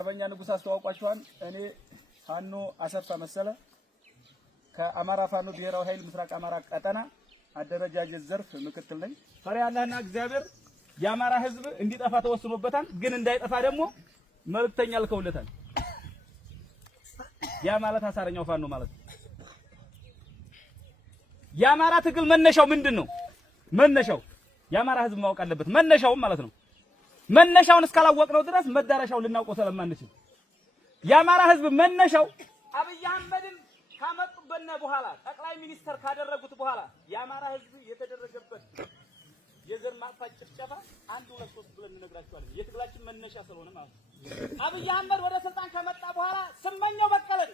አርበኛ ንጉስ አስተዋውቋቸዋል። እኔ ፋኖ አሰፋ መሰለ ከአማራ ፋኖ ብሔራዊ ኃይል ምስራቅ አማራ ቀጠና አደረጃጀት ዘርፍ ምክትል ነኝ። ፈሪሃ አላህና እግዚአብሔር የአማራ ህዝብ እንዲጠፋ ተወስኖበታል። ግን እንዳይጠፋ ደግሞ መልእክተኛ ልከውለታል። ያ ማለት አሳረኛው ፋኖ ማለት ነው። የአማራ ትግል መነሻው ምንድነው? መነሻው የአማራ ህዝብ ማወቅ አለበት። መነሻው ማለት ነው። መነሻውን እስካላወቅነው ድረስ መዳረሻውን ልናውቀው ስለማንችል የአማራ ህዝብ መነሻው አብይ አህመድን ካመጡበት በኋላ ጠቅላይ ሚኒስተር ካደረጉት በኋላ የአማራ ህዝብ የተደረገበት የዘር ማጥፋት ጭፍጨፋ 1 2 3 ብለን እንነግራቸዋለን። የትግላችን መነሻ ስለሆነ ማለት ነው። አብይ አህመድ ወደ ስልጣን ከመጣ በኋላ ስመኘው በቀለን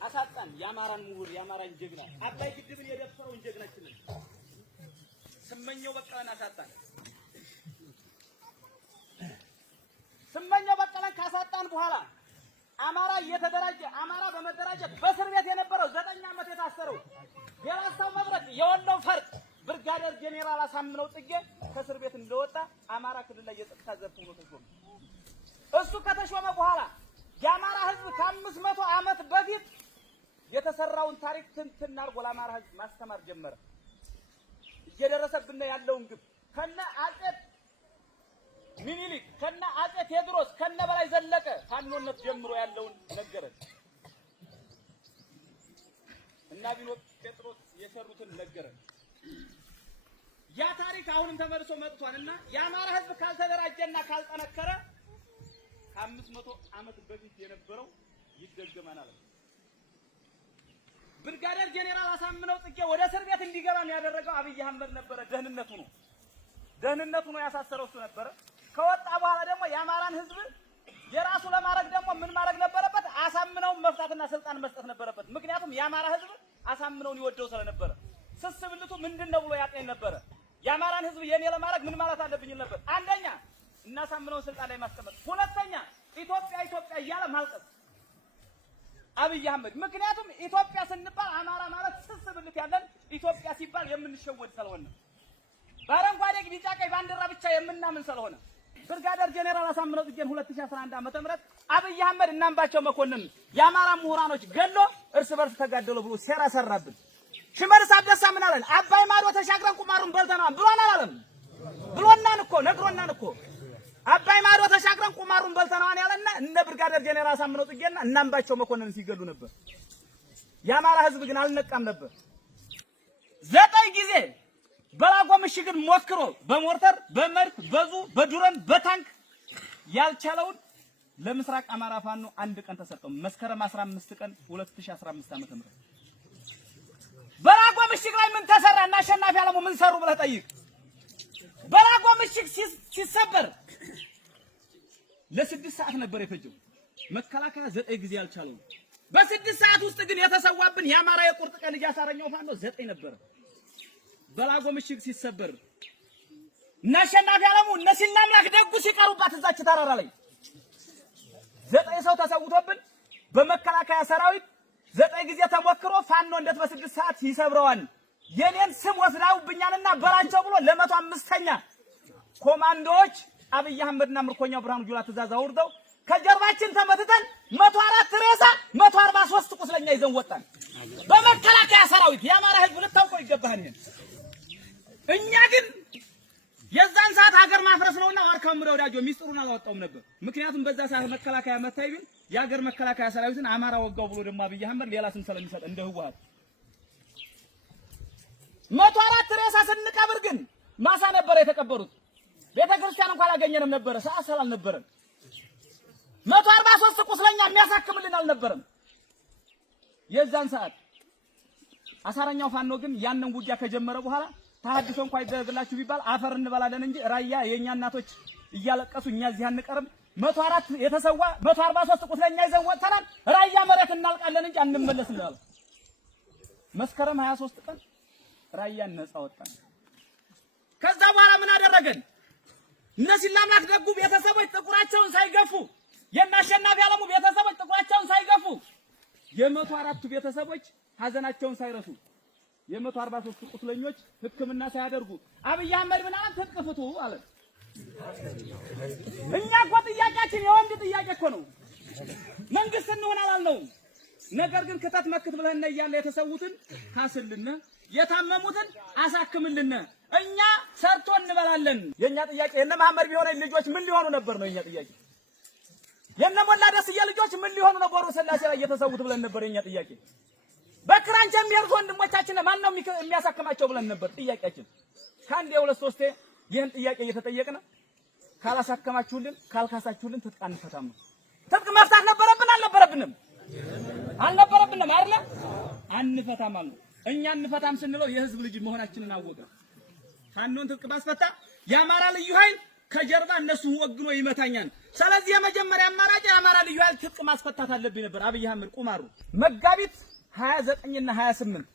አሳጣን። የአማራን ምሁር የአማራን ጀግና አባይ ግድብን የደፈረውን ጀግናችንን ስመኘው በቀለን አሳጣን። ስመኘው በቀለን ካሳጣን በኋላ አማራ እየተደራጀ አማራ በመደራጀት በእስር ቤት የነበረው 9 ዓመት የታሰረው የራሳው መብረቅ የወለው ፈርጥ ብርጋዴር ጄኔራል አሳምነው ጽጌ ከእስር ቤት እንደወጣ አማራ ክልል ላይ የጸጥታ ዘርፍ ሆኖ ተሾመ። እሱ ከተሾመ በኋላ የአማራ ህዝብ ከ500 ዓመት በፊት የተሰራውን ታሪክ ትንትና አርጎ ለአማራ ህዝብ ማስተማር ጀመረ። እየደረሰብን ያለውን ግብ ከነ አጼ ሚኒሊክ ከነ አጼ ቴዎድሮስ ከነ በላይ ዘለቀ ፋኖነት ጀምሮ ያለውን ነገረን እና ቢኖር ጴጥሮስ የሰሩትን ነገረን። ያ ታሪክ አሁንም ተመልሶ መጥቷልና የአማራ ህዝብ ካልተደራጀና ካልጠነከረ ከ500 ዓመት በፊት የነበረው ይደገማናል። ብርጋዴር ጄኔራል አሳምነው ጽጌ ወደ እስር ቤት እንዲገባ ያደረገው አብይ አህመድ ነበረ። ደህንነቱ ነው ያሳሰረው እሱ ነበረ። ከወጣ በኋላ ደግሞ የአማራን ህዝብ የራሱ ለማድረግ ደግሞ ምን ማድረግ ነበረበት? አሳምነውን መፍታትና ስልጣን መስጠት ነበረበት። ምክንያቱም የአማራ ህዝብ አሳምነውን ይወደው ስለነበረ ስስብልቱ ምንድነው ብሎ ያጤን ነበረ። የአማራን ህዝብ የኔ ለማድረግ ምን ማለት አለብኝ ነበር? አንደኛ እናሳምነውን ስልጣን ላይ ማስቀመጥ፣ ሁለተኛ ኢትዮጵያ ኢትዮጵያ እያለ ማልቀስ አብይ አህመድ። ምክንያቱም ኢትዮጵያ ስንባል አማራ ማለት ስስብልት ያለን ኢትዮጵያ ሲባል የምንሸወድ ስለሆነ በአረንጓዴ ቢጫ ቀይ ባንዲራ ብቻ የምናምን ስለሆነ ብርጋዴር ጄኔራል አሳምነው ጽጌን 2011 ዓ.ም አብይ አህመድ እና አምባቸው መኮንን የአማራ ምሁራኖች ገሎ እርስ በርስ ተጋደሉ ብሎ ሴራ ሰራብን። ሽመልስ አብዲሳ ምን አለን? አባይ ማዶ ተሻግረን ቁማሩን በልተናል ብሎናል አላለም? ብሎናን እኮ ነግሮናን እኮ አባይ ማዶ ተሻግረን ቁማሩን በልተናል ያለና እነ ብርጋዴር ጄኔራል አሳምነው ጽጌና እና አምባቸው መኮንን ሲገሉ ነበር። የአማራ ህዝብ ግን አልነቃም ነበር። 9 ጊዜ በላጎ ምሽግን ሞክሮ በሞርተር በመድፍ በዙ በዱረን በታንክ ያልቻለውን ለምስራቅ አማራ ፋኖ 1 ቀን ተሰጠው። መስከረም 15 ቀን 2015 ዓ.ም በላጎ ምሽግ ላይ ምን ተሰራ እና አሸናፊ አለሙ ምን ሰሩ ብለህ ጠይቅ። በላጎ ምሽግ ሲሰበር ለ6 ሰዓት ነበር የፈጀው። መከላከያ 9 ጊዜ ያልቻለው በ6 ሰዓት ውስጥ ግን የተሰዋብን የአማራ የቁርጥ ቀን ያሳረኛው ፋኖ 9 ነበር። በላጎ ምሽግ ሲሰበር እና አሸናፊ አለሙ እነ ሲናምላክ ደጉ ሲቀሩባት እዛች ተራራ ላይ 9 ሰው ተሰውቶብን በመከላከያ ሰራዊት 9 ጊዜ ተሞክሮ ፋኖ እንዴት በ6 ሰዓት ይሰብረዋል? የኔን ስም ወስዳውብኛልና በላቸው ብሎ ለ105ኛ ኮማንዶዎች አብይ አህመድና ምርኮኛው ብርሃኑ ጁላ ትእዛዝ አውርደው ከጀርባችን ተመትተን 104 ሬሳ 143 ቁስለኛ ይዘን ወጣን። በመከላከያ ሰራዊት የአማራ ህዝብ ልታውቀው ይገባሃል። እኛ ግን የዛን ሰዓት ሀገር ማፍረስ ነውና ዋርካው ምረው ወዳጆ ሚስጥሩን አላወጣውም ነበር። ምክንያቱም በዛ ሰዓት መከላከያ መታይብን የሀገር መከላከያ ሰራዊትን አማራ ወጋው ብሎ ደግሞ አብይ አህመድ ሌላ ስም ስለሚሰጥ እንደ ህወሓት 104 ሬሳ ስንቀብር ግን ማሳ ነበር የተቀበሩት። ቤተክርስቲያን እንኳን አላገኘንም ነበር፣ ሰዓት ስላልነበረን 143 ቁስለኛ የሚያሳክምልን አልነበረም። የዛን ሰዓት አሳረኛው ፋኖ ግን ያንን ውጊያ ከጀመረ በኋላ ታድሶ እንኳን ይደረግላችሁ ቢባል አፈር እንበላለን እንጂ ራያ የኛ እናቶች እያለቀሱ እኛ እዚህ አንቀርም። 104 የተሰዋ 143 ቁስለኛ ይዘን ወጥተናል። ራያ መሬት እናልቃለን እንጂ አንመለስም ይላል። መስከረም 23 ቀን ራያን ነፃ ወጣን። ከዛ በኋላ ምን አደረገን? እነዚህ ላማክ ደጉ ቤተሰቦች ጥቁራቸውን ሳይገፉ የናሸናፊ አለሙ ቤተሰቦች ጥቁራቸውን ሳይገፉ የ104 ቤተሰቦች ሀዘናቸውን ሳይረሱ የ143 ቁስለኞች ሕክምና ሳያደርጉ አብይ አህመድ ምን አለ? ተጥቅፍቱ አለ። እኛ እኮ ጥያቄያችን የወንድ ጥያቄ ነገር ግን ክተት መክት ብለህና እያለ የተሰዉትን ካስልን የታመሙትን አሳክምልን እኛ ሰርቶ እንበላለን። የኛ ጥያቄ የነ መሐመድ ቢሆን ልጆች ምን ሊሆኑ ነበር ነው የኛ ጥያቄ። የነ ሞላ ደስዬ ልጆች ምን ሊሆኑ ነበሩ ስላሴ ላይ የተሰዉት ብለን ነበር የኛ ጥያቄ። በክራንች የሚያርዙ ወንድሞቻችን ማን ነው የሚያሳክማቸው ብለን ነበር ጥያቄያችን። ካንዴ ሁለት ሶስቴ ይህን ጥያቄ እየተጠየቅን ካላሳከማችሁልን ካልካሳችሁልን ትጥቅ አንፈታም። ትጥቅ መፍታት ነበረብን አልነበረብንም? አልነበረብንም አይደል? አንፈታም አሉ። እኛ እንፈታም ስንለው የህዝብ ልጅ መሆናችንን አወቀ። ፋኖን ትጥቅ ማስፈታ የአማራ ልዩ ኃይል ከጀርባ እነሱ ወግኖ ይመታኛል። ስለዚህ የመጀመሪያ አማራጭ የአማራ ልዩ ኃይል ትጥቅ ማስፈታት አለብኝ ነበር። አብይ አህመድ ቁማሩ መጋቢት 29 እና 28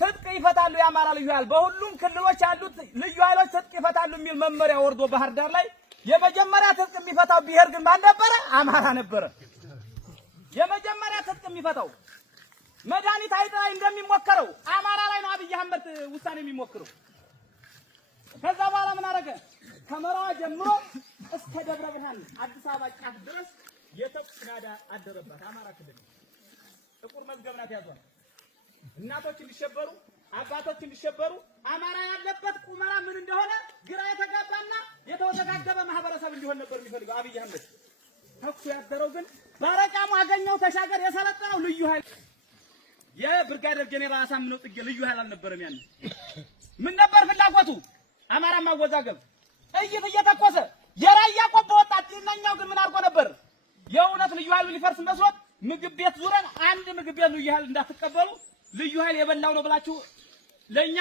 ትጥቅ ይፈታሉ የአማራ ልዩ ኃይል በሁሉም ክልሎች ያሉት ልዩ ኃይሎች ትጥቅ ይፈታሉ የሚል መመሪያ ወርዶ ባህር ዳር ላይ የመጀመሪያ ትጥቅ የሚፈታው ብሔር ግን ማን ነበረ? አማራ ነበረ። የመጀመሪያ ትጥቅ የሚፈታው መድኃኒት አይጥ ላይ እንደሚሞከረው አማራ ላይ ነው አብይ አህመድ ውሳኔ የሚሞክረው። ከዛ በኋላ ምን አደረገ? ከመራዋ ጀምሮ እስከ ደብረ ብርሃን አዲስ አበባ ጫፍ ድረስ የተኩስ ናዳ አደረባት። አማራ ክልል ጥቁር መዝገብ ናት ያዟል። እናቶች እንዲሸበሩ አባቶች እንዲሸበሩ አማራ ያለበት ቁመራ ምን እንደሆነ ግራ የተጋባና የተወዘጋገበ ማህበረሰብ እንዲሆን ነበር የሚፈልገው አብይ አህመድ። ተኩስ ያደረው ግን ባረቃሙ አገኘው ተሻገር የሰለጠነው ልዩ ኃይል የብርጋዴር ጄኔራል አሳምነው ጽጌ ልዩ ኃይል አልነበረም። ያን ምን ነበር ፍላጎቱ? አማራ ማወዛገብ ጥይት እየተኮሰ የራያ ቆቦ ወጣት ጤናኛው ግን ምን አድርጎ ነበር? የእውነት ልዩ ኃይሉ ሊፈርስ መስሎት ምግብ ቤት ዙረን አንድ ምግብ ቤት ልዩ ኃይል እንዳትቀበሉ ልዩ ኃይል የበላው ነው ብላችሁ ለኛ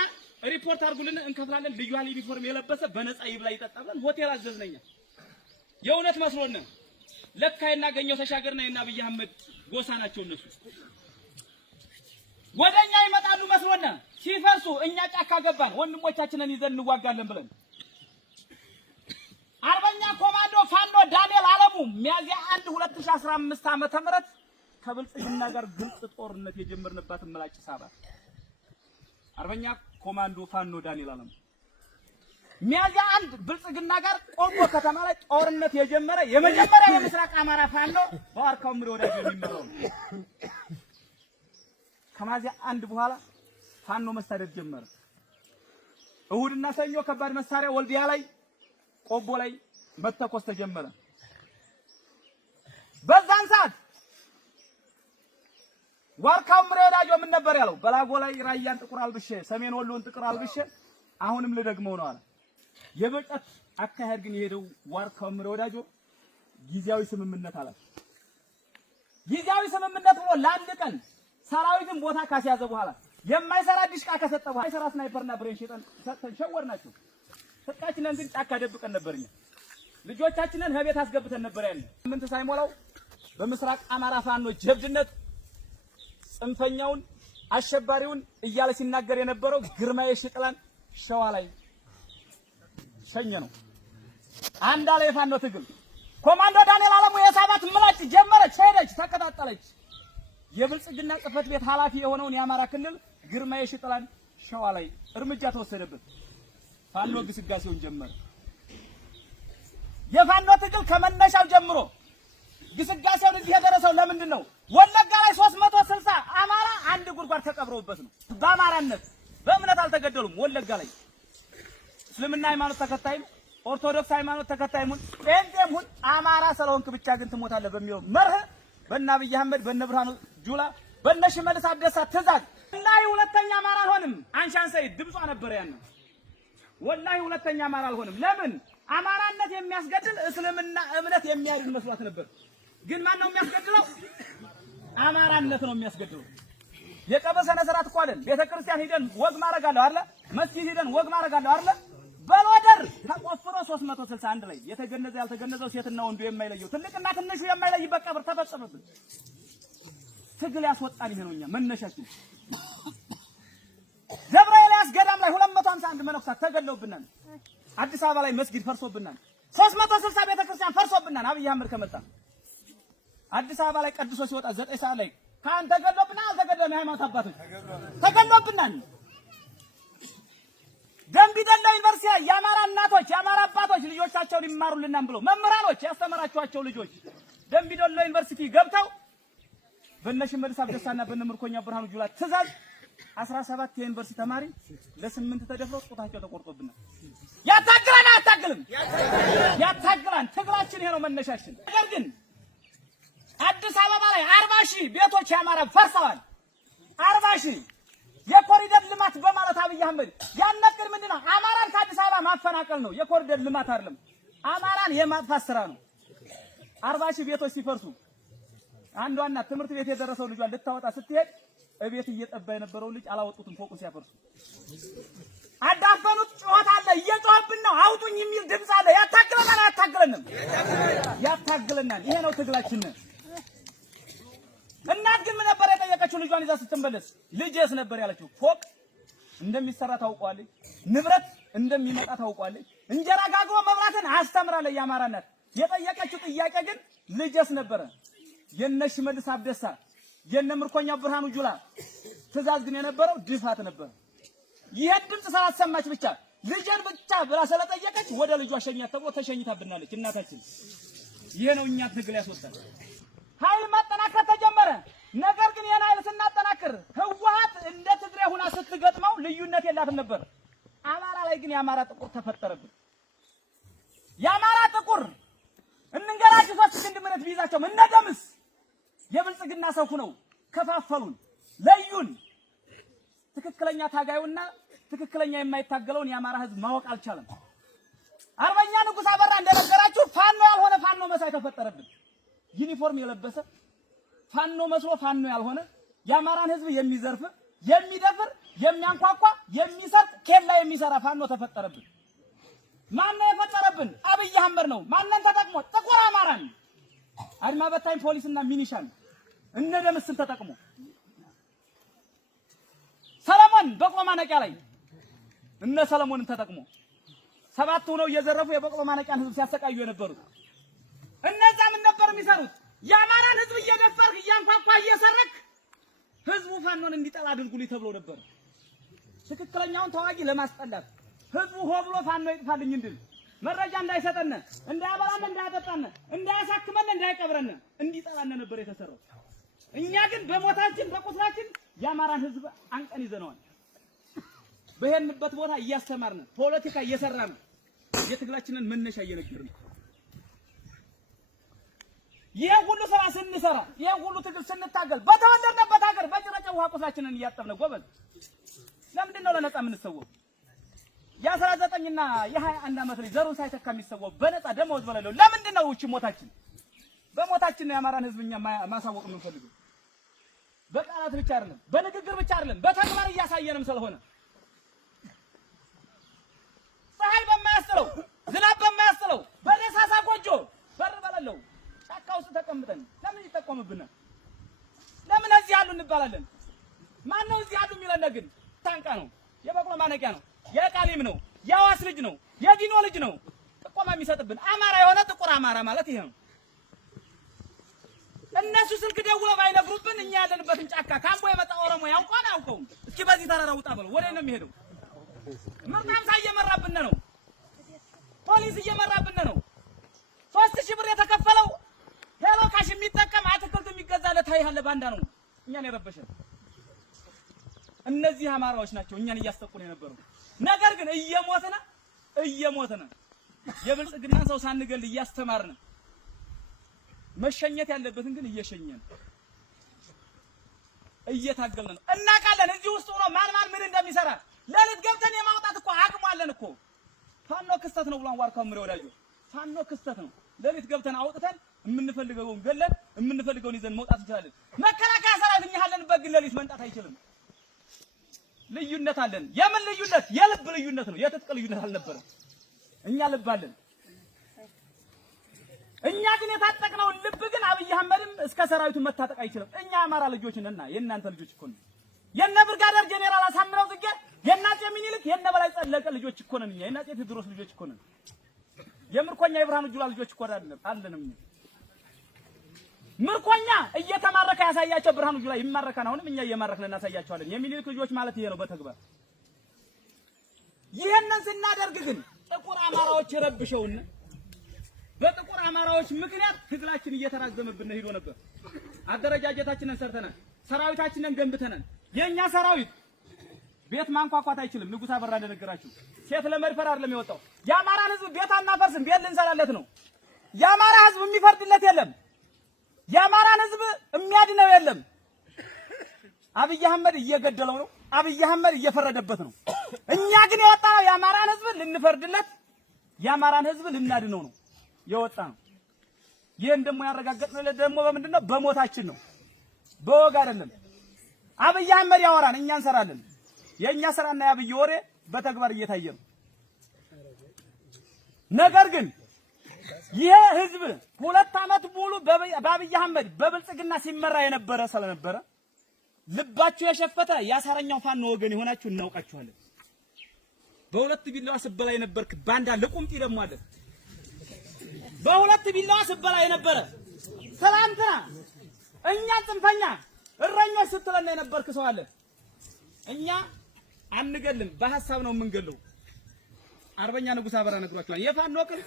ሪፖርት አድርጉልን እንከፍላለን። ልዩ ኃይል ዩኒፎርም የለበሰ በነፃ ይብላ ይጠጣ ብለን ሆቴል አዘዝነኛ። የእውነት መስሎን ለካ የናገኘው ተሻገርና የና አብይ አህመድ ጎሳ ናቸው እነሱ። ወደኛ ይመጣሉ መስሎን ሲፈርሱ እኛ ጫካ ገባን ወንድሞቻችንን ይዘን እንዋጋለን ብለን። አርበኛ ኮማንዶ ፋኖ ዳንኤል አለሙ ሚያዚያ 1 2015 ዓመተ ምህረት ከብልጽግና ጋር ግልጽ ጦርነት የጀመርንባት መላጭ ሳባ። አርበኛ ኮማንዶ ፋኖ ዳንኤል አለሙ ሚያዚያ 1 ብልጽግና ጋር ቆቦ ከተማ ላይ ጦርነት የጀመረ የመጀመሪያ የምስራቅ አማራ ፋኖ በዋርካው ምሪ ወዳጅ የሚመራው ነው። ከሚያዚያ 1 በኋላ ፋኖ መሳደድ ጀመረ። እሁድና ሰኞ ከባድ መሳሪያ ወልዲያ ላይ ቆቦ ላይ መተኮስ ተጀመረ። በዛን ሰዓት ዋርካው ምሪ ወዳጆ ምን ነበር ያለው? በላጎ ላይ ራያን ጥቁር አልብሼ ሰሜን ወሎን ጥቁር አልብሼ አሁንም ልደግመው ነው አለ። የበቀት አካሄድ ግን የሄደው ዋርካው ምሪ ወዳጆ ጊዜያዊ ስምምነት አለ። ጊዜያዊ ስምምነት ብሎ ለአንድ ቀን ሰራዊትን ቦታ ካስያዘ በኋላ የማይሰራ ዲሽቃ ከሰጠ በኋላ የማይሰራ ስናይፐርና ብሬን ሰጠን ሸወርናቸው። ፍቃችንን ግን ጫካ ደብቀን ነበርኛ። ልጆቻችንን ከቤት አስገብተን ነበር ያለ። ምን ሳይሞላው በምስራቅ አማራ ፋኖ ጀብድነት ጽንፈኛውን አሸባሪውን እያለ ሲናገር የነበረው ግርማዬ ሽጥላን ሸዋ ላይ ሸኘ ነው። አንድ አለ የፋኖ ትግል። ኮማንዶ ዳንኤል አለሙ የሳባት ምላጭ ጀመረች፣ ሄደች፣ ተቀጣጠለች። የብልጽግና ጽፈት ቤት ኃላፊ የሆነውን የአማራ ክልል ግርማዬ ሽጥላን ሸዋ ላይ እርምጃ ተወሰደበት። ፋኖ ግስጋሴውን ጀመረ። የፋኖ ትግል ከመነሻው ጀምሮ ግስጋሴውን እዚህ የደረሰው ለምንድን ነው? ወለጋ ላይ 360 አማራ አንድ ጉድጓድ ተቀብረውበት ነው። በአማራነት በእምነት አልተገደሉም። ወለጋ ላይ እስልምና ሃይማኖት ተከታይም ኦርቶዶክስ ሃይማኖት ተከታይም ጴንጤም ሁን አማራ ስለሆንክ ብቻ ግን ትሞታለህ በሚለው መርህ በእነ አብይ አህመድ በእነ ብርሃኑ ጁላ በእነ ሽመልስ አብዲሳ ትእዛዝ ወላሂ ሁለተኛ አማራ አልሆንም። አንሻን ሰይድ ድምጿ ነበር ያን ወላሂ ሁለተኛ አማራ አልሆንም። ለምን? አማራነት የሚያስገድል እስልምና እምነት የሚያድን መስሏት ነበር። ግን ማን ነው የሚያስገድለው? አማራነት ነው የሚያስገድለው። የቀብር ስነ ስርዓት እኮ አይደል? ቤተክርስቲያን ሄደን ወግ ማረጋለሁ አይደል? መስጊድ ሄደን ወግ ማረጋለሁ አይደል? በሎደር ተቆፍሮ 361 ላይ የተገነዘ ያልተገነዘው ሴትና ወንዱ የማይለየው ትልቅና ትንሹ የማይለይበት ቀብር ተፈጸመብን። ትግል ያስወጣን ይሄ ነውኛ መነሻችን። ደብረ ኤልያስ ገዳም ላይ 251 መነኩሳት ተገለውብናል። አዲስ አበባ ላይ መስጊድ ፈርሶብናል። 360 ቤተክርስቲያን ፈርሶብናል። አብይ አህመድ ከመጣ አዲስ አበባ ላይ ቀድሶ ሲወጣ 9 ሰዓት ላይ ካን ተገለውብናል። አልተገለውም። የሃይማኖት አባቶች ተገለውብናል። ደምቢ ዶሎ ዩኒቨርሲቲ የአማራ እናቶች የአማራ አባቶች ልጆቻቸውን ይማሩልናል ብለው መምህራኖች ያስተማራቸዋቸው ልጆች ደምቢ ዶሎ ዩኒቨርሲቲ ገብተው በነሽመልስ አብደሳና በነምርኮኛ ብርሃኑ ጁላ ትእዛዝ 17 የዩኒቨርሲቲ ተማሪ ለ8 ተደፍረው ጾታቸው ተቆርጦብናል። ያታግላን አታግልም? ያታግላን። ትግላችን ይሄ ነው መነሻችን። ነገር ግን አዲስ አበባ ላይ 40,000 ቤቶች ያማራ ፈርሰዋል። 40,000 የኮሪደር ልማት በማለት አብይ አህመድ ያነቅር ምንድነው? አማራን ከአዲስ አበባ ማፈናቀል ነው። የኮሪደር ልማት አይደለም፣ አማራን የማጥፋት ስራ ነው። 40,000 ቤቶች ሲፈርሱ አንዷና ትምህርት ቤት የደረሰው ልጇን ልታወጣ ስትሄድ እቤት እየጠባ የነበረው ልጅ አላወጡትም። ፎቁን ሲያፈርሱ አዳፈኑት። ጩኸት አለ፣ እየጮህብን ነው፣ አውጡኝ የሚል ድምፅ አለ። ያታግለናል አያታግለንም? ያታግለናል። ይሄ ነው ትግላችን። እናት ግን ምን ነበር የጠየቀችው ልጇን ይዛ ስትመለስ? ልጄስ ነበር ያለችው። ፎቅ እንደሚሰራ ታውቋለች፣ ንብረት እንደሚመጣ ታውቋለች፣ እንጀራ ጋግሮ መብራትን አስተምራለች። የአማራ እናት የጠየቀችው ጥያቄ ግን ልጄስ ነበረ። የነሽመልስ አብደሳ የነምርኮኛ ብርሃኑ ጁላ ትእዛዝ ግን የነበረው ድፋት ነበር። ይሄን ድምፅ ስላሰማች ብቻ ልጄን ብቻ ብላ ስለጠየቀች ወደ ልጇ ሸኛት ተብሎ ተሸኝታብናለች እናታችን። ይሄ ነው እኛ ትግል ያስወጣል። ኃይል ማጠናከር ተጀመረ። ነገር ግን የና ኃይል ስናጠናክር ህወሓት እንደ ትግሬ ሁና ስትገጥመው ልዩነት የላትም ነበር። አማራ ላይ ግን የአማራ ጥቁር ተፈጠረብን። የአማራ ጥቁር እንንገራችሁ ሶስት ክንድ ምረት ቢይዛቸው እነ ደምስ የብልጽግና ሰው ሁነው ከፋፈሉን፣ ለዩን። ትክክለኛ ታጋዩና ትክክለኛ የማይታገለውን የአማራ ህዝብ ማወቅ አልቻለም። አርበኛ ንጉስ አበራ እንደነገራችሁ ፋኖ ያልሆነ ፋኖ መሳይ ተፈጠረብን። ዩኒፎርም የለበሰ ፋኖ መስሎ ፋኖ ያልሆነ የአማራን ህዝብ የሚዘርፍ የሚደፍር የሚያንኳኳ የሚሰርቅ ኬላ የሚሰራ ፋኖ ተፈጠረብን። ማን ነው የፈጠረብን? አብይ አህመድ ነው። ማንን ተጠቅሞ? ጥቁር አማራን፣ አድማ በታኝ ፖሊስና ሚኒሻን እነ ደምስን ተጠቅሞ ሰለሞን በቅሎ ማነቂያ ላይ እነ ሰለሞንን ተጠቅሞ 7 ሆነው እየዘረፉ የበቅሎ ማነቂያን ህዝብ ሲያሰቃዩ የነበሩት እነዛ ምን ነበር የሚሰሩት? የአማራን ህዝብ እየደፈርክ እያንኳኳ እየሰረክ ህዝቡ ፋኖን እንዲጠላ አድርጉልኝ ተብሎ ነበር። ትክክለኛውን ተዋጊ ለማስጠላት ህዝቡ ሆ ብሎ ፋኖ ይጥፋልኝ እንድል መረጃ እንዳይሰጠን እንዳያበላን እንዳያጠጣን እንዳያሳክመን እንዳይቀብረን እንዲጠላን ነበር የተሰራው። እኛ ግን በሞታችን በቁስላችን የአማራን ህዝብ አንቀን ይዘነዋል። በሄንበት ቦታ እያስተማርን ፖለቲካ እየሰራን የትግላችንን መነሻ እየነገርን ይሄ ሁሉ ስራ ስንሰራ ይሄ ሁሉ ትግል ስንታገል በተወለድንበት ሀገር በጭረጨ ውሃ ቁስላችንን እያጠብን ጎበዝ። ለምንድን ነው ለነጻ የምንሰወው? የ19 እና የ21 ዓመት ልጅ ዘሩን ሳይተካ የሚሰወው በነጻ ደመወዝ በሌለው ለምንድን ነው? እቺ ሞታችን በሞታችን ነው የአማራን ህዝብ እኛ ማሳወቅ የምንፈልገው። በቃላት ብቻ አይደለም፣ በንግግር ብቻ አይደለም፣ በተግባር እያሳየንም ስለሆነ ፀሐይ በማያስጥለው ዝናብ በማያስጥለው በደሳሳ ጎጆ በር በሌለው ጫካ ውስጥ ተቀምጠን ለምን ይጠቆምብናል? ለምን እዚህ ያሉ እንባላለን? ማን ነው እዚህ ያሉ የሚለን? ግን ታንቃ ነው፣ የበቅሎ ማነቂያ ነው፣ የቃሊም ነው፣ የአዋስ ልጅ ነው፣ የዲኖ ልጅ ነው ጥቆማ የሚሰጥብን። አማራ የሆነ ጥቁር አማራ ማለት ይሄ ነው። እነሱ ስልክ ደውለው ባይነግሩብን እኛ ያለንበትን ጫካ ካምቦ የመጣ ኦሮሞ ያውቀውን አያውቀውም? እስኪ በዚህ ተራራ ውጣ በለው፣ ወዴት ነው የሚሄደው? ምርጣምሳ እየመራብን ነው፣ ፖሊስ እየመራብን ነው። 3000 ብር የተከፈለው ሄሎ ካሽ የሚጠቀም አትክልት የሚገዛለት ታይሃለ ባንዳ ነው እኛን የረበሸን። እነዚህ አማራዎች ናቸው እኛን እያስጠቁን የነበረው። ነገር ግን እየሞተና የብልጽግናን ሰው ሳንገል እያስተማርን መሸኘት ያለበትን ግን እየሸኘን እየታገልን ነው። እናውቃለን እዚህ ውስጥ ሆኖ ማን ምን እንደሚሰራ ለሊት ገብተን የማውጣት እኮ አቅሙ አለን እኮ። ፋኖ ክስተት ነው ብሏን ዋርካው ምሬ ወዳጆ፣ ፋኖ ክስተት ነው። ለሊት ገብተን አውጥተን የምንፈልገውን ገለን የምንፈልገውን ይዘን መውጣት እንችላለን። መከላከያ ሰራዊት እኛ ያለንበት ግን ለሊት መንጣት አይችልም። ልዩነት አለን። የምን ልዩነት? የልብ ልዩነት ነው። የትጥቅ ልዩነት አልነበረም። እኛ ልብ አለን። እኛ ግን የታጠቅነው ልብ ግን አብይ አህመድም እስከ ሰራዊቱ መታጠቅ አይችልም። እኛ አማራ ልጆች ነንና የእናንተ ልጆች እኮ ነን። የነ ብርጋዴር ጄኔራል አሳምነው ጽጌ፣ የነ አፄ ሚኒልክ፣ የነ በላይ ዘለቀ ልጆች እኮ ነን። እኛ የነ አፄ ቴዎድሮስ ልጆች እኮ ነን። የምርኮኛ የብርሃኑ ጁላ ልጆች እኮ አይደለም። ምርኮኛ እየተማረከ ያሳያቸው ብርሃኑ ጁላ ይማረካን። አሁንም እኛ እየማረክን እናሳያቸዋለን። የሚኒልክ ልጆች ማለት ይሄ ነው በተግባር። ይሄንን ስናደርግ ግን ጥቁር አማራዎች ረብሸውን በጥቁር አማራዎች ምክንያት ትግላችን እየተራዘመብን ሄዶ ነበር። አደረጃጀታችንን ሰርተናል። ሰራዊታችንን ገንብተናል። የኛ ሰራዊት ቤት ማንኳኳት አይችልም። ንጉሥ አበራ እንደነገራችሁ ሴት ለመድፈር አይደለም የወጣው። የአማራን ህዝብ ቤት አናፈርስም፣ ቤት ልንሰራለት ነው። የአማራ ህዝብ የሚፈርድለት የለም። የአማራን ህዝብ የሚያድነው የለም። አብይ አህመድ እየገደለው ነው። አብይ አህመድ እየፈረደበት ነው። እኛ ግን የወጣነው የአማራን ህዝብ ልንፈርድለት፣ የአማራን ህዝብ ልናድነው ነው የወጣ ነው። ይሄን ደግሞ ያረጋገጥነው ደግሞ በምንድነው? በሞታችን ነው፣ በወግ አይደለም። አብይ አህመድ ያወራን፣ እኛ እንሰራለን። የኛ ስራና የአብይ ወሬ በተግባር እየታየ ነው። ነገር ግን ይሄ ህዝብ 2 ዓመት ሙሉ በአብይ አህመድ በብልጽግና ሲመራ የነበረ ስለነበረ ልባችሁ የሸፈተ ያሳረኛው ፋኖ ወገን የሆናችሁ እናውቃችኋለን። በሁለት ቢላዋ ስበላ የነበርክ ባንዳ ለቁምጢ ደግሞ አለ። በሁለት ቢላዋ ስበላ የነበረ ትናንትና እኛ ጽንፈኛ እረኞች ስትለን የነበርክ ሰው አለ። እኛ አንገልም፣ በሐሳብ ነው የምንገለው። አርበኛ ንጉሥ አበራ ነግሯችኋል። የፋኖ ቅል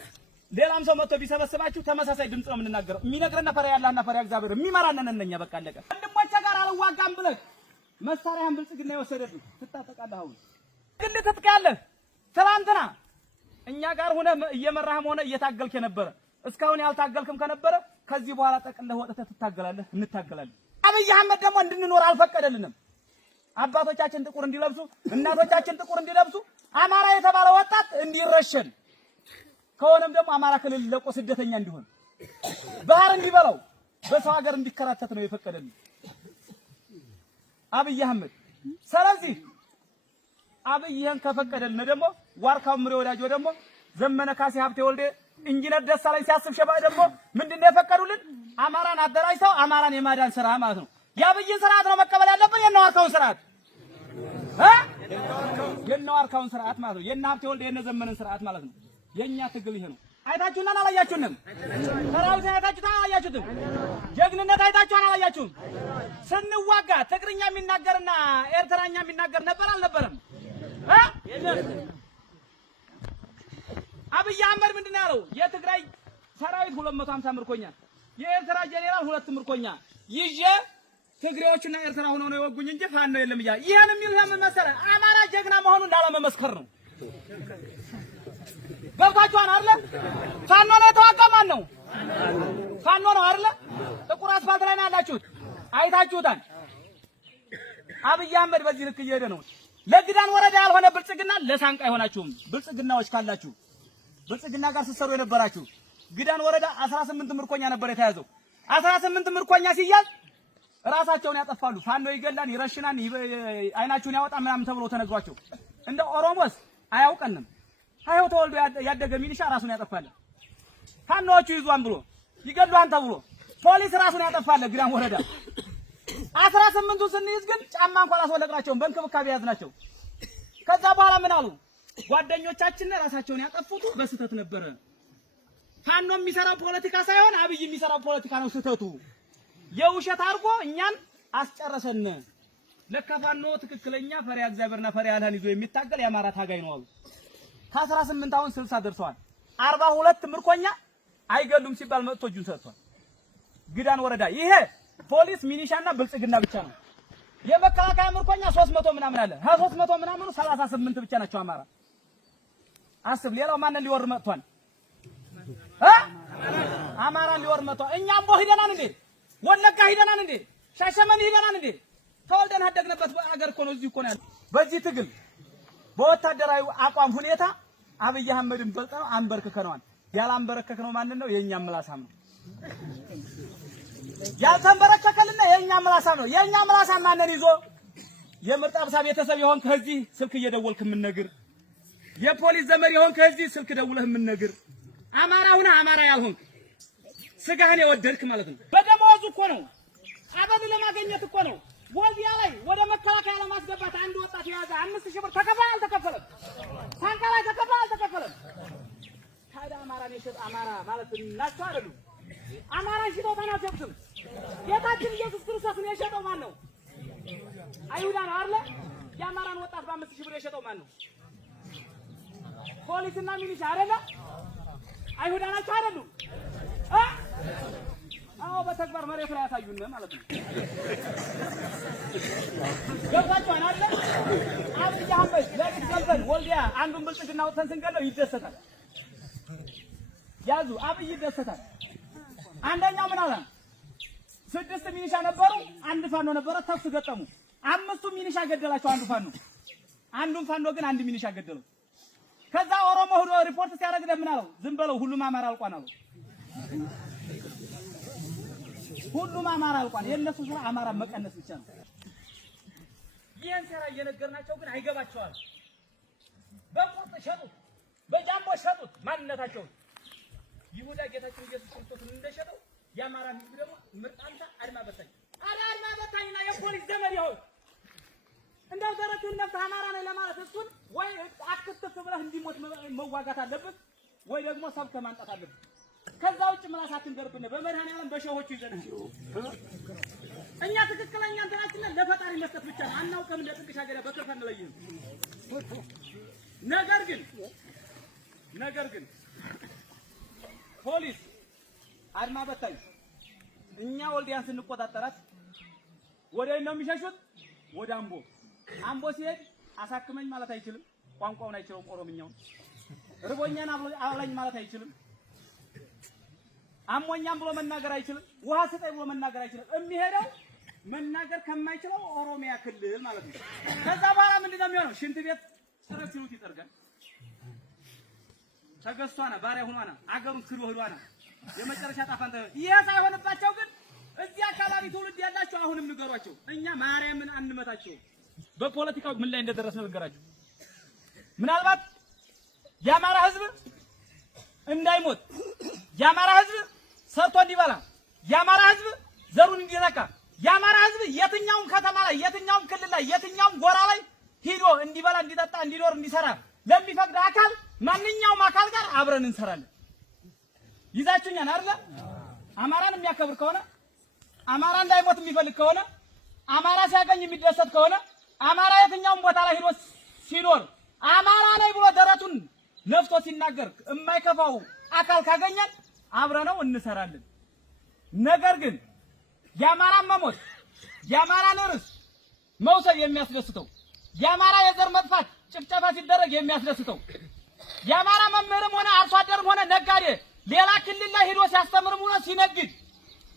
ሌላም ሰው መጥቶ ቢሰበስባችሁ ተመሳሳይ ድምጽ ነው የምንናገረው። የሚነግረን ፈሪያ ያላህና ፈሪያ እግዚአብሔር የሚመራን ነን እኛ። በቃ አለቀ። ወንድሞቼ ጋር አልዋጋም ብለህ መሳሪያን ብልጽግና የወሰደብህ ትታጠቃለህ። አሁን ግን ትጥቃለህ። ትናንትና እኛ ጋር ሆነ እየመራህም ሆነ እየታገልክ የነበረ እስካሁን ያልታገልክም ከነበረ ከዚህ በኋላ ጠቅልለህ ወጥተህ ትታገላለህ፣ እንታገላለን። አብይ አህመድ ደግሞ እንድንኖር አልፈቀደልንም። አባቶቻችን ጥቁር እንዲለብሱ፣ እናቶቻችን ጥቁር እንዲለብሱ፣ አማራ የተባለ ወጣት እንዲረሸን ከሆነም ደግሞ አማራ ክልል ለቆ ስደተኛ እንዲሆን ባህር እንዲበላው በሰው ሀገር እንዲከራተት ነው የፈቀደልን አብይ አህመድ። ስለዚህ አብይ ይሄን ከፈቀደልን ደግሞ ዋርካው ምሬ ወዳጆ ደግሞ ዘመነ ካሴ ሀብቴ ወልዴ ኢንጂነር ደሳለኝ ሲያስብ ሸባ ደግሞ ምንድነው የፈቀዱልን? አማራን አደራጅተው አማራን የማዳን ስራ ማለት ነው። የአብይን ስርዓት ነው መቀበል ያለብን፣ የነዋርካውን ስርዓት የነዋርካውን ስርዓት ማለት ነው። የነ ሀብቴ ወልዴ የነ ዘመነን ስርዓት ማለት ነው። የኛ ትግል ይሄ ነው። አይታችሁና አላያችሁንም? ሰራዊት አይታችሁና አላያችሁትም? ጀግንነት አይታችሁና አላያችሁም? ስንዋጋ ትግርኛ የሚናገርና ኤርትራኛ የሚናገር ነበር አልነበረም? አብይ አህመድ ምንድነው ያለው? የትግራይ ሰራዊት 250 ምርኮኛ፣ የኤርትራ ጄኔራል 2 ምርኮኛ ይዤ ትግሬዎችና ኤርትራ ሆነው ነው የወጉኝ እንጂ ፋኖ የለም እያለ ይሄን የሚል ለምን መሰለህ? አማራ ጀግና መሆኑን እንዳለመመስከር ነው። ገብታችኋል አይደለ? ፋኖ ነው የተዋጋ። ማን ነው? ፋኖ ነው አይደለ? ጥቁር አስፋልት ላይ ነው ያላችሁት፣ አይታችሁታል። አብይ አህመድ በዚህ ልክ እየሄደ ነው። ለግዳን ወረዳ ያልሆነ ብልጽግና ለሳንቃ አይሆናችሁም። ብልጽግናዎች ካላችሁ ብልጽግና ጋር ስትሰሩ የነበራችሁ ግዳን ወረዳ 18 ምርኮኛ ነበር የተያዘው። 18 ምርኮኛ ሲያዝ ራሳቸውን ያጠፋሉ። ፋኖ ይገላል፣ ይረሽናል፣ አይናችሁን ያወጣ ምናምን ተብሎ ተነግሯቸው እንደ ኦሮሞስ አያውቀንም። አይው ተወልዶ ያደገ ሚሊሻ ራሱን ያጠፋል። ፋኖቹ ይዟን ብሎ ይገድሏን ተብሎ ፖሊስ ራሱን ያጠፋል። ግዳን ወረዳ 18ቱ ስንይዝ ግን ጫማ እንኳን አስወለቅናቸውም፣ በእንክብካቤ ያዝናቸው። ከዛ በኋላ ምን አሉ? ጓደኞቻችን ራሳቸውን ያጠፉት በስህተት ነበረ። ፋኖ የሚሰራው ፖለቲካ ሳይሆን አብይ የሚሰራው ፖለቲካ ነው ስህተቱ። የውሸት አድርጎ እኛን አስጨረሰን። ለካ ፋኖ ትክክለኛ ፈሪያ እግዚአብሔርና ፈሪያ አላህን ይዞ የሚታገል የአማራ ታጋይ ነው አሉ። ከ18 አሁን 60 ደርሰዋል። 42 ምርኮኛ አይገሉም ሲባል መጥቶ እጁን ሰጥቷል። ግዳን ወረዳ ይሄ ፖሊስ ሚኒሻና ብልጽግና ብቻ ነው። የመከላከያ ምርኮኛ 300 ምናምን አለ። 300 ምናምኑ 38 ብቻ ናቸው አማራ። አስብ፣ ሌላው ማንን ሊወር መጥቷል? አማራን ሊወር መጥቷል። እኛም ቦ ሂደናን እንዴ? ወለጋ ሂደናን እንዴ? ሻሸመኔ ሂደናን እንዴ? ተወልደን አደግንበት አገር እኮ ነው። እዚህ እኮ ነው ያለው። በዚህ ትግል በወታደራዊ አቋም ሁኔታ አብይ አህመድን በልጠነው አንበርክከነዋል። ያላንበረከከነው ማንን ነው? የኛ ምላሳም ነው። ያልተንበረከከልና የኛ ምላሳም ነው። የኛ ምላሳም ማንን ይዞ? የምርጥ አብሳ ቤተሰብ የሆንክ ከዚህ ስልክ እየደወልክ የምንነግር፣ የፖሊስ ዘመድ የሆንክ ከዚህ ስልክ ደውለህ የምንነግር፣ አማራ ሁና አማራ ያልሆንክ ስጋህን የወደድክ ማለት ነው። በደሞዙ እኮ ነው፣ አበል ለማግኘት እኮ ነው። ወልዲያ ላይ ወደ መከላከያ ለማስገባት አንድ ወጣት የያዘ 5000 ብር ተከፈለ አልተከፈለም? ሳንቃ ላይ ተከፈለ አልተከፈለም? ታዲያ አማራን የሸጠ አማራ ማለት እናቸው አይደሉም? አማራን ሽጠው ተናገሩትም። ጌታችን ኢየሱስ ክርስቶስን የሸጠው ማን ነው? አይሁዳ ነው አይደል? የአማራን ወጣት በ5000 ብር የሸጠው ማን ነው? ፖሊስና ሚሊሻ አይደለ? አይሁዳ ናቸው አይደሉም? አዎ በተግባር መሬት ላይ ያሳዩን ማለት ነው። ገብታችኋል አይደል? አብይ አህመድ ለሊት ገብተን ወልዲያ አንዱን ብልጽግና ወጥተን ስንገለው ይደሰታል። ያዙ አብይ ይደሰታል። አንደኛው ምን አለ? 6 ሚኒሻ ነበሩ፣ አንድ ፋኖ ነበረ። ተኩስ ገጠሙ። 5ቱ ሚኒሻ ገደላቸው አንዱ ፋኖ። አንዱን ፋኖ ግን አንድ ሚኒሻ ገደለው። ከዛ ኦሮሞ ሆዶ ሪፖርት ሲያደርግ ምን አለው? ዝም በለው ሁሉም አማራ አልቋን አለው። ሁሉም አማራ አልቋን። የነሱ ስራ አማራ መቀነስ ብቻ ነው። ይሄን ስራ እየነገርናቸው ግን አይገባቸዋል። በቁርጥ ሸጡት፣ በጃምቦ ሸጡት ማንነታቸውን። ይሁዳ ጌታችን ኢየሱስ ክርስቶስን እንደሸጠው የአማራ ህዝብ ደግሞ ምርጣንታ አድማ በታኝ አድማ በታኝና የፖሊስ ዘመድ ይሆን እንደው ዘረቱን ነፍስ አማራ ነው ለማለት እሱን ወይ አክትፍ ብለህ እንዲሞት መዋጋት አለበት ወይ ደግሞ ሰብከ ማንጣት አለበት። ከዛ ውጭ ምላሳችን ደርብነ በመድኃኒዓለም በሸሆቹ ይዘናል። እኛ ትክክለኛ እንትናችን ለፈጣሪ መስጠት ብቻ ነው። አናውቅም ለጥንቅሽ ሀገር በከፈን ላይ ነገር ግን ፖሊስ አድማ በታኝ እኛ ወልዲያን ስንቆጣጠራት ወደ ነው የሚሸሹት ወደ አምቦ ሲሄድ አሳክመኝ ማለት አይችልም። ቋንቋውን አይችልም። ኦሮምኛውን ርቦኛን አብላኝ ማለት አይችልም። አሞኛም ብሎ መናገር አይችልም። ውሃ ስጠኝ ብሎ መናገር አይችልም። የሚሄደው መናገር ከማይችለው ኦሮሚያ ክልል ማለት ነው። ከዛ በኋላ ምንድነው የሚሆነው? ሽንት ቤት ጥረት ሲሉት ይጠርጋል። ተገሷና ባሪያ ሆኗና አገሩን ክዶ ሆዷና የመጨረሻ ጣፋንተ ይሄ ሳይሆንባቸው ግን እዚህ አካባቢ ትውልድ ያላችሁ አሁንም ንገሯቸው። እኛ ማርያምን አንመታቸው። በፖለቲካው ምን ላይ እንደደረስን ንገራቸው። ምናልባት የአማራ ህዝብ እንዳይሞት፣ የአማራ ህዝብ ሰርቶ እንዲበላ፣ የአማራ ህዝብ ዘሩን እንዲዘካ፣ የአማራ ህዝብ የትኛውም ከተማ ላይ የትኛውም ክልል ላይ የትኛውም ጎራ ላይ ሄዶ እንዲበላ፣ እንዲጠጣ፣ እንዲኖር፣ እንዲሰራ ለሚፈቅድ አካል ማንኛውም አካል ጋር አብረን እንሰራለን። ይዛችሁኛል አይደል? አማራን የሚያከብር ከሆነ አማራ እንዳይሞት የሚፈልግ ከሆነ አማራ ሲያገኝ የሚደሰት ከሆነ አማራ የትኛውም ቦታ ላይ ሄዶ ሲኖር አማራ ነኝ ብሎ ደረቱን ነፍቶ ሲናገር የማይከፋው አካል ካገኘን አብረነው እንሰራለን። ነገር ግን የአማራ መሞት የአማራን ርስ መውሰድ የሚያስደስተው የአማራ የዘር መጥፋት ጭፍጨፋ ሲደረግ የሚያስደስተው የአማራ መምህርም ሆነ አርሶ አደርም ሆነ ነጋዴ ሌላ ክልል ላይ ሄዶ ሲያስተምርም ሆነ ሲነግድ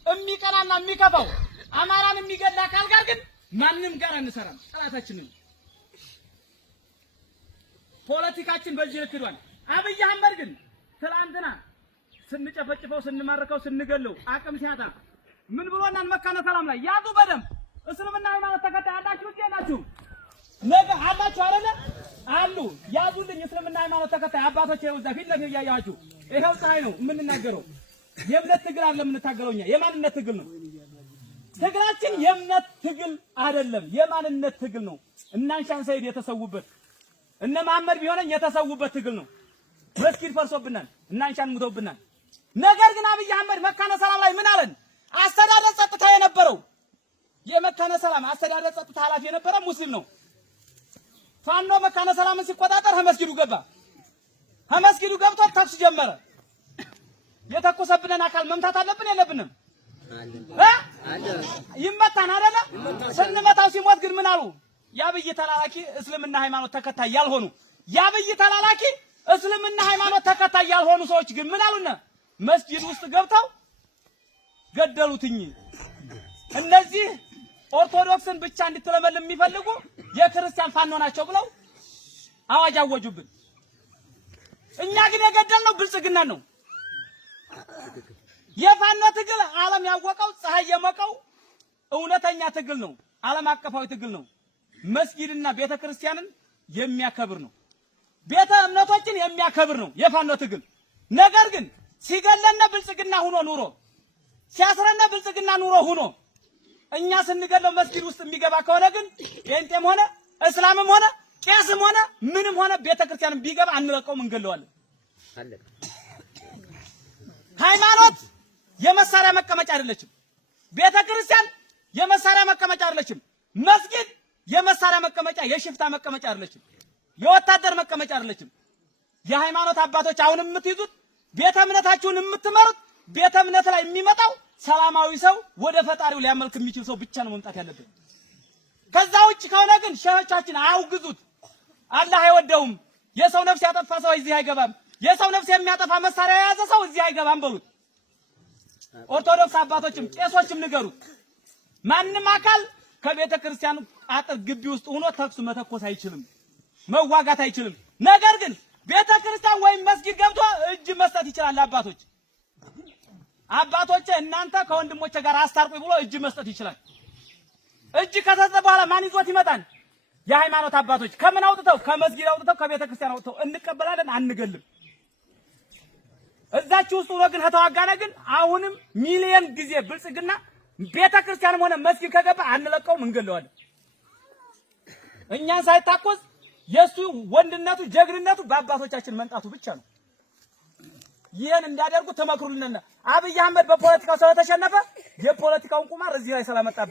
የሚቀናና የሚከፋው አማራን የሚገድል አካል ጋር ግን ማንንም ጋር አንሰራም። ጠላታችንን ፖለቲካችን በዚህ ልክዷል። አብይ አህመድ ግን ትላንትና ስንጨፈጭፈው ስንማርከው ስንገለው አቅም ሲያጣ ምን ብሎናል? መካነ ሰላም ላይ ያዙ በደንብ እስልምና ሃይማኖት ተከታይ አላችሁ ናችሁ ነገ አላችሁ አይደለ? አሉ ያዙልኝ። እስልምና ሃይማኖት ተከታይ አባቶች ይኸው እዛ ፊት ለፊት እያያችሁ ይኸው ፀሐይ ነው የምንናገረው። የእምነት ትግል አይደለም የምንታገለው እኛ የማንነት ትግል ነው። ትግላችን የእምነት ትግል አይደለም የማንነት ትግል ነው። እናንሻን ሰይድ የተሰውበት እነ መሐመድ ቢሆነኝ የተሰውበት ትግል ነው። መስጊድ ፈርሶብናል፣ እናንሻን ሙተውብናል። ነገር ግን አብይ አህመድ መካነ ሰላም ላይ ምን አለን? አስተዳደር ጸጥታ የነበረው የመካነ ሰላም አስተዳደር ጸጥታ ኃላፊ የነበረ ሙስሊም ነው። ፋኖ መካነ ሰላምን ሲቆጣጠር መስጊዱ ገባ። መስጊዱ ገብቶ ተኩስ ጀመረ። የተኮሰብንን አካል መምታት አለብን የለብንም? ይመታን አይደለ? ስንመታው ሲሞት ግን ምን አሉ? የአብይ ተላላኪ እስልምና ሃይማኖት ተከታይ ያልሆኑ የአብይ ተላላኪ እስልምና ሃይማኖት ተከታይ ያልሆኑ ሰዎች ግን ምን አሉና መስጊድ ውስጥ ገብተው ገደሉትኝ። እነዚህ ኦርቶዶክስን ብቻ እንድትለመልም የሚፈልጉ የክርስቲያን ፋኖ ናቸው ብለው አዋጅ አወጁብን። እኛ ግን የገደልነው ብልጽግና ነው። የፋኖ ትግል ዓለም ያወቀው ፀሐይ የሞቀው እውነተኛ ትግል ነው። ዓለም አቀፋዊ ትግል ነው። መስጊድና ቤተክርስቲያንን የሚያከብር ነው። ቤተ እምነቶችን የሚያከብር ነው የፋኖ ትግል። ነገር ግን ሲገለነ ብልጽግና ሆኖ ኑሮ ሲያስረነ ብልጽግና ኑሮ ሆኖ እኛ ስንገለው መስጊድ ውስጥ የሚገባ ከሆነ ግን ጴንጤም ሆነ እስላምም ሆነ ቄስም ሆነ ምንም ሆነ ቤተክርስቲያንም ቢገባ አንለቀውም፣ እንገለዋለን። ሃይማኖት የመሳሪያ መቀመጫ አይደለችም። ቤተክርስቲያን የመሳሪያ መቀመጫ አይደለችም። መስጊድ የመሳሪያ መቀመጫ የሽፍታ መቀመጫ አይደለችም። የወታደር መቀመጫ አይደለችም። የሃይማኖት አባቶች አሁን የምትይዙት ቤተ እምነታችሁን የምትመሩት ቤተ እምነት ላይ የሚመጣው ሰላማዊ ሰው ወደ ፈጣሪው ሊያመልክ የሚችል ሰው ብቻ ነው መምጣት ያለበት። ከዛ ውጭ ከሆነ ግን ሸሆቻችን አውግዙት። አላህ አይወደውም። የሰው ነፍስ ያጠፋ ሰው እዚህ አይገባም። የሰው ነፍስ የሚያጠፋ መሳሪያ የያዘ ሰው እዚህ አይገባም በሉት። ኦርቶዶክስ አባቶችም ቄሶችም ንገሩት። ማንም አካል ከቤተ ክርስቲያን አጥር ግቢ ውስጥ ሆኖ ተኩስ መተኮስ አይችልም፣ መዋጋት አይችልም። ነገር ግን ቤተ ክርስቲያን ወይም መስጊድ ገብቶ እጅ መስጠት ይችላል። አባቶች እናንተ ከወንድሞቼ ጋር አስታርቁኝ ብሎ እጅ መስጠት ይችላል። እጅ ከሰጠ በኋላ ማን ይዞት ይመጣል? የሃይማኖት አባቶች ከምን አውጥተው? ከመስጊድ አውጥተው ከቤተ ክርስቲያን አውጥተው እንቀበላለን፣ አንገልም። እዛች ውስጥ ሆኖ ግን ከተዋጋነ ግን አሁንም ሚሊየን ጊዜ ብልጽግና ቤተ ክርስቲያንም ሆነ መስጊድ ከገባ አንለቀውም፣ እንገለዋለን። እኛን ሳይታኮስ የሱ ወንድነቱ ጀግንነቱ በአባቶቻችን መንጣቱ ብቻ ነው። ይሄን እንዲያደርጉ ተመክሩልንና አብይ አህመድ በፖለቲካው ስለተሸነፈ የፖለቲካውን ቁማር እዚህ ላይ ስለመጣብን